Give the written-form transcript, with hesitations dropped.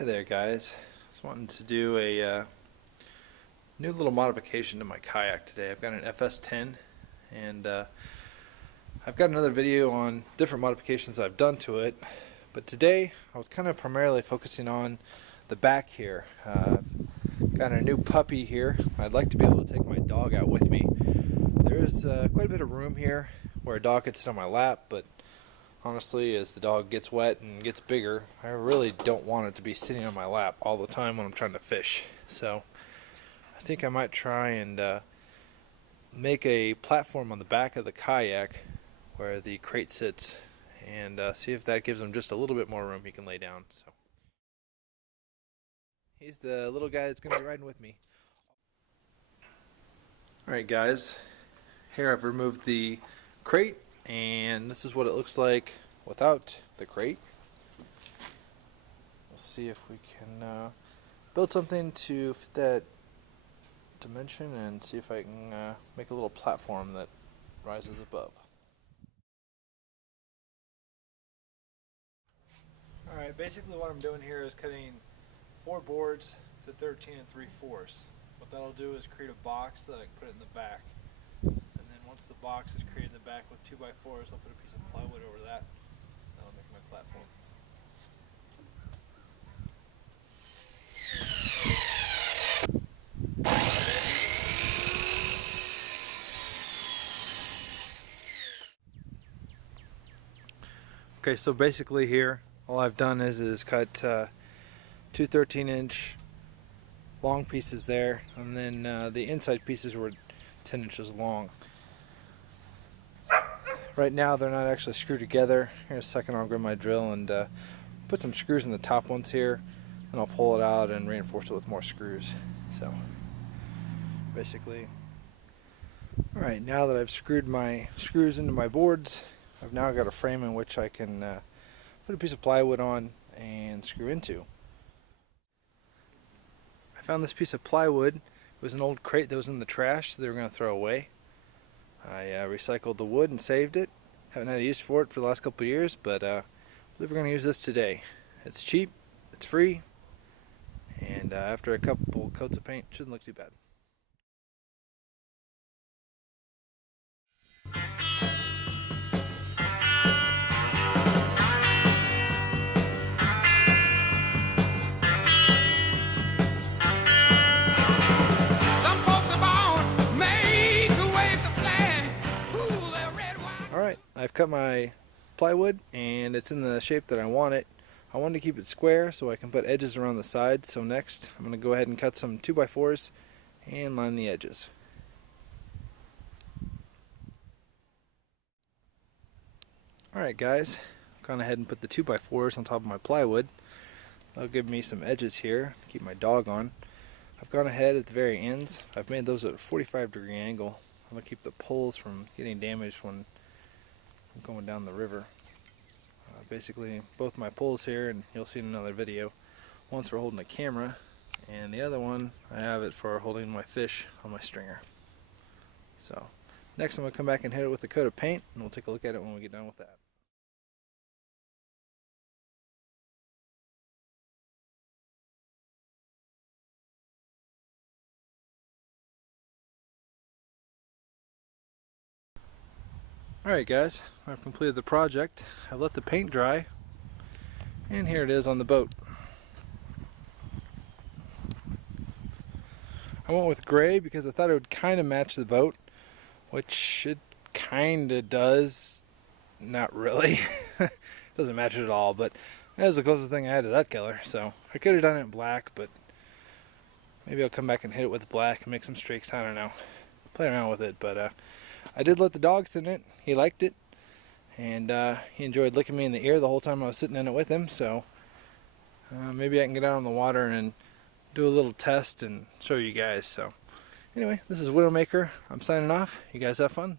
Hey there guys, just wanting to do a new little modification to my kayak today. I've got an FS10 and I've got another video on different modifications I've done to it, but today I was kind of primarily focusing on the back here. Got a new puppy here. I'd like to be able to take my dog out with me. There's quite a bit of room here where a dog could sit on my lap, but honestly, as the dog gets wet and gets bigger, I really don't want it to be sitting on my lap all the time when I'm trying to fish. So I think I might try and make a platform on the back of the kayak where the crate sits and see if that gives him just a little bit more room he can lay down. So he's the little guy that's going to be riding with me. Alright guys, here I've removed the crate, and this is what it looks like without the crate. We'll see if we can build something to fit that dimension and see if I can make a little platform that rises above. Alright, basically what I'm doing here is cutting 4 boards to 13 3/4. What that'll do is create a box that I can put it in the back. And then once the box is created in the back with 2x4s, I'll put a piece of plywood over that. That'll make my platform. Okay, so basically here, all I've done is cut 2 13-inch long pieces there, and then the inside pieces were 10 inches long. Right now they're not actually screwed together. Here in a second I'll grab my drill and put some screws in the top ones here, and I'll pull it out and reinforce it with more screws. So basically, alright, now that I've screwed my screws into my boards, I've now got a frame in which I can put a piece of plywood on and screw into. I found this piece of plywood. It was an old crate that was in the trash that they were going to throw away. I recycled the wood and saved it. Haven't had a use for it for the last couple of years, but I believe we're going to use this today. It's cheap, it's free, and after a couple coats of paint, it shouldn't look too bad. Alright, I've cut my plywood and it's in the shape that I want it. I wanted to keep it square so I can put edges around the sides, so next I'm going to go ahead and cut some 2x4s and line the edges. Alright guys, I've gone ahead and put the 2x4s on top of my plywood. That'll give me some edges here to keep my dog on. I've gone ahead at the very ends. I've made those at a 45-degree angle. I'm going to keep the poles from getting damaged when I'm going down the river. Basically, both my poles here, and you'll see in another video, one's for holding a camera, and the other one, I have it for holding my fish on my stringer. So, next I'm going to come back and hit it with a coat of paint, and we'll take a look at it when we get done with that. Alright guys, I've completed the project. I've let the paint dry, and here it is on the boat. I went with gray because I thought it would kind of match the boat, which it kind of does. Not really. It doesn't match it at all, but that was the closest thing I had to that color. So I could have done it in black, but maybe I'll come back and hit it with black and make some streaks. I don't know. Play around with it, but I did let the dog sit in it. He liked it, and he enjoyed licking me in the ear the whole time I was sitting in it with him. So maybe I can get out on the water and do a little test and show you guys. So anyway, this is Widowmaker. I'm signing off. You guys have fun.